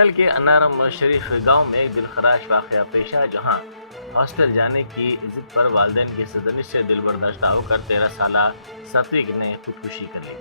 ورنگل کے انارم شریف گاؤں میں ایک دلخراش واقعہ پیش آیا، جہاں ہاسٹل جانے کی ضد پر والدین کی سرزنش سے دل برداشتہ ہو کر 13 سالہ ستوک نے خودکشی کر لی۔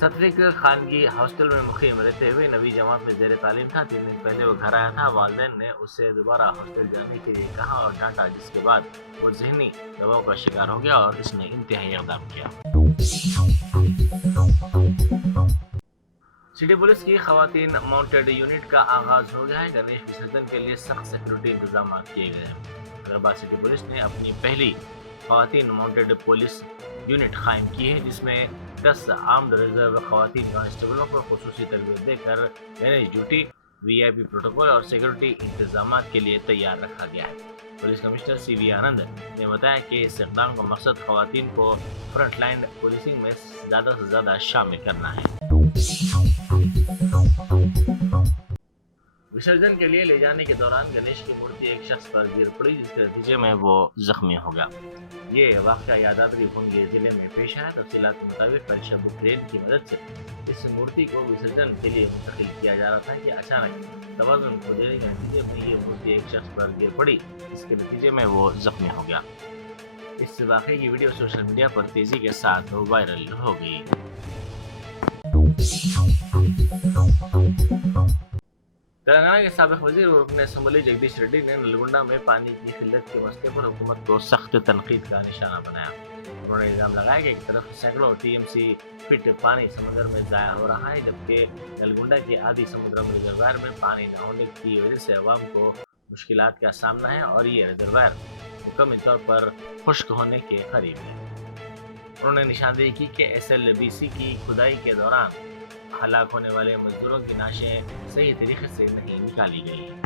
ستوک خانگی ہاسٹل میں مقیم رہتے ہوئے 9ویں جماعت میں زیر تعلیم تھا۔ 3 دن پہلے وہ گھر آیا تھا۔ والدین نے اسے دوبارہ ہاسٹل جانے کے لیے کہا اور ڈانٹا، جس کے بعد وہ ذہنی دباؤ کا شکار ہو گیا اور اس نے انتہائی اقدام کیا۔ سٹی پولیس کی خواتین ماؤنٹڈ یونٹ کا آغاز ہو گیا ہے۔ گنیش وسرجن کے لیے سخت سیکورٹی انتظامات کیے گئے ہیں۔ حیدرآباد سٹی پولیس نے اپنی پہلی خواتین ماؤنٹڈ پولیس یونٹ قائم کی ہے، جس میں 10 آرمڈ ریزرو خواتین کانسٹیبلوں کو خصوصی تربیت دے کر گنیش ڈیوٹی، VIP پروٹوکول اور سیکورٹی انتظامات کے لیے تیار رکھا گیا ہے۔ پولیس کمشنر CV آنند نے بتایا کہ اس اقدام کا مقصد خواتین کو فرنٹ لائن پولیسنگ میں زیادہ سے زیادہ شامل کرنا ہے۔ وسرجن کے لیے لے جانے کے دوران گنیش کی مورتی ایک شخص پر گر پڑی، جس کے نتیجے میں وہ زخمی ہو گیا۔ یہ واقعہ یاداتری بھونگی ضلع میں پیش آیا۔ تفصیلات کے مطابق کل شب کرین کی مدد سے اس مورتی کو وسرجن کے لیے منتقل کیا جا رہا تھا کہ اچانک توازن کھو دینے کے نتیجے میں یہ مورتی ایک شخص پر گر پڑی، جس کے نتیجے میں وہ زخمی ہو گیا۔ اس واقعے کی ویڈیو سوشل میڈیا پر تیزی کے ساتھ وائرل ہو گئی۔ تلنگانہ کے سابق وزیر و رکن اسمبلی جگدیش ریڈی نے نلگنڈا میں پانی کی قلت کے مسئلے پر حکومت کو سخت تنقید کا نشانہ بنایا۔ انہوں نے الزام لگایا کہ ایک طرف سینکڑوں TMC فٹ پانی سمندر میں ضائع ہو رہا ہے، جبکہ نلگنڈا کے آدی سمندرم ریزروائر میں پانی نہ ہونے کی وجہ سے عوام کو مشکلات کا سامنا ہے اور یہ ریزروائر مکمل طور پر خشک ہونے کے قریب ہے۔ انہوں نے نشاندہی کی کہ SLBC کی کھدائی کے دوران ہلاک ہونے والے مزدوروں کی لاشیں صحیح طریقے سے نہیں نکالی گئی ہیں۔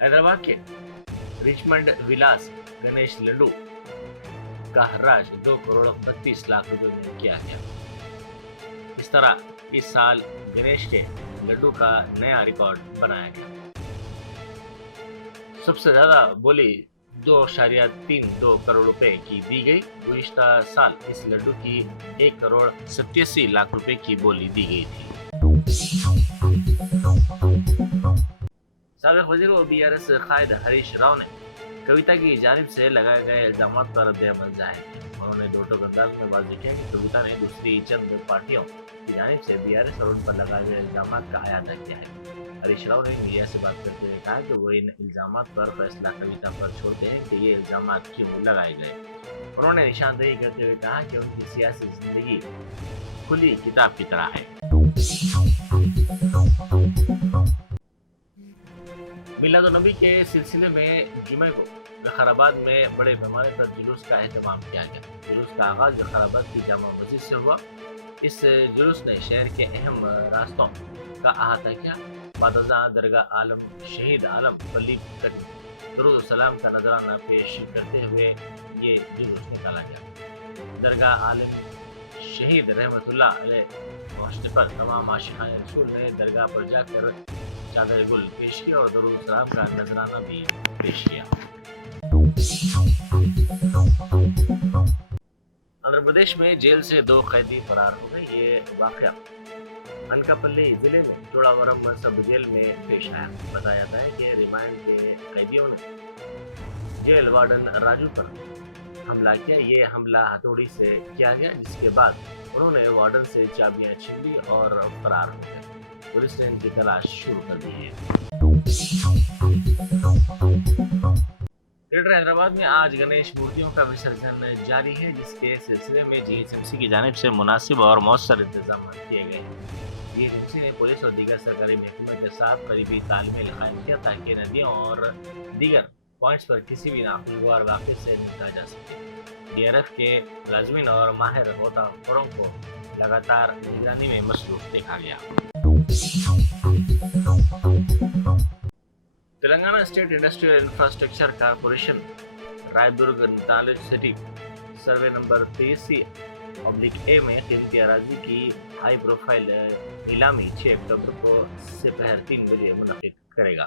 حیدرآباد کے ریچمنڈ ولاس گنیش لڈو کا ہراج 2 کروڑ 32 لاکھ روپے میں کیا گیا۔ اس طرح اس سال گنیش کے لڈو کا نیا ریکارڈ بنایا گیا۔ سب سے زیادہ بولی 2.32 کروڑ روپے کی دی گئی۔ گزشتہ سال اس لڈو کی 1 کروڑ 87 لاکھ روپے کی بولی دی گئی تھی۔ سابق وزیر و BRS قائد ہریش راؤ نے کویتا کی جانب سے لگائے گئے الزامات پر رد عمل ظاہر کیا۔ انہوں نے دو ٹوک انداز میں واضح کیا کہ کویتا نے دوسری چند پارٹیوں کی جانب سے BRS اور ان پر لگائے گئے الزامات کا اعادہ کیا ہے۔ ہریش راؤ نے میڈیا سے بات کرتے ہوئے کہا کہ وہ ان الزامات پر فیصلہ کویتا پر چھوڑتے ہیں کہ یہ الزامات کیوں لگائے گئے۔ انہوں نے نشاندہی کرتے ہوئے کہا کہ ان کی سیاسی زندگی کھلی کتاب کی طرح ہے۔ میلاد النبی کے سلسلے میں جمعہ کو وقارآباد میں بڑے پیمانے پر جلوس کا اہتمام کیا گیا۔ جلوس کا آغاز وقارآباد کی جامع مسجد سے ہوا۔ اس جلوس نے شہر کے اہم راستوں کا احاطہ کیا۔ بعد ازاں درگاہ عالم شہید عالم ولی پر درود و سلام کا نذرانہ پیش کرتے ہوئے یہ جلوس نکالا گیا۔ درگاہ عالم شہید رحمت اللہ علیہ پہنچنے پر تمام عاشقان رسول نے درگاہ پر جا کر چادر گل پیش کی اور درود و سلام کا نذرانہ بھی پیش کیا۔ آندھرا پردیش میں جیل سے 2 قیدی فرار ہو گئے۔ یہ واقعہ انکاپلی ضلع میں چوڑاورم سب جیل میں پیش آیا۔ بتایا جاتا ہے کہ ریمانڈ کے قیدیوں نے جیل وارڈن راجو پر حملہ کیا۔ یہ حملہ ہتھوڑی سے کیا گیا، جس کے بعد انہوں نے وارڈن سے چابیاں چھین لی اور فرار ہو گئے۔ پولیس نے ان کی تلاش شروع کر دی ہے۔ گریٹر حیدرآباد میں آج گنیش مورتیوں کا وسرجن جاری ہے، جس کے سلسلے میں GHMC کی جانب سے مناسب اور مؤثر انتظامات کیے گئے ہیں۔ GHMC نے پولیس اور دیگر سرکاری محکموں کے ساتھ قریبی تال میل قائم کیا تاکہ ندیوں اور دیگر پوائنٹس پر کسی بھی ناخوشگوار واقعے سے نمٹا جا سکے۔ DRF کے ملازمین اور ماہر غوطہ خوروں کو لگاتار نگرانی میں مصروف دیکھا گیا۔ Telangana state industrial infrastructure corporation Raidurg knowledge city survey number 83/A میں قیمتی اراضی کی ہائی پروفائل نیلامی 6 اکتوبر کو سپہر 3 بجے منعقد کرے گا۔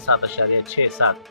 7.67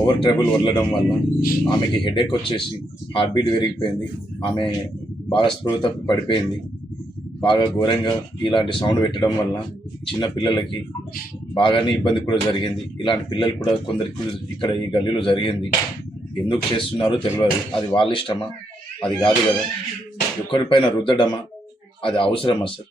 ఓవర్ ట్రబుల్ వదలడం వల్ల ఆమెకి హెడేక్ వచ్చేసి హార్ట్ బీట్ పెరిగిపోయింది. ఆమె బాగా స్పృహ తప్పి పడిపోయింది. బాగా ఘోరంగా ఇలాంటి సౌండ్ పెట్టడం వల్ల చిన్న పిల్లలకి బాగానే ఇబ్బంది కూడా జరిగింది. ఇలాంటి పిల్లలు కూడా కొందరికి ఇక్కడ ఈ గల్లీలో జరిగింది. ఎందుకు చేస్తున్నారో తెలియదు. అది వాళ్ళ ఇష్టమా? అది కాదు కదా. ఒక్కరిపైన రుద్దడమా? అది అవసరమా sir?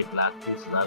1,30,000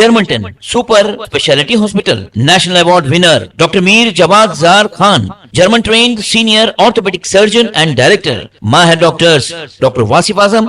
Germantown Super Speciality Hospital. National Award winner Dr. Mir Jawad Zar Khan, German trained senior orthopedic surgeon and director. Mahir doctors Dr. Wasif Azam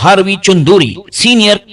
Bharvi Chunduri, senior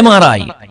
MRI,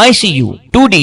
ICU, 2D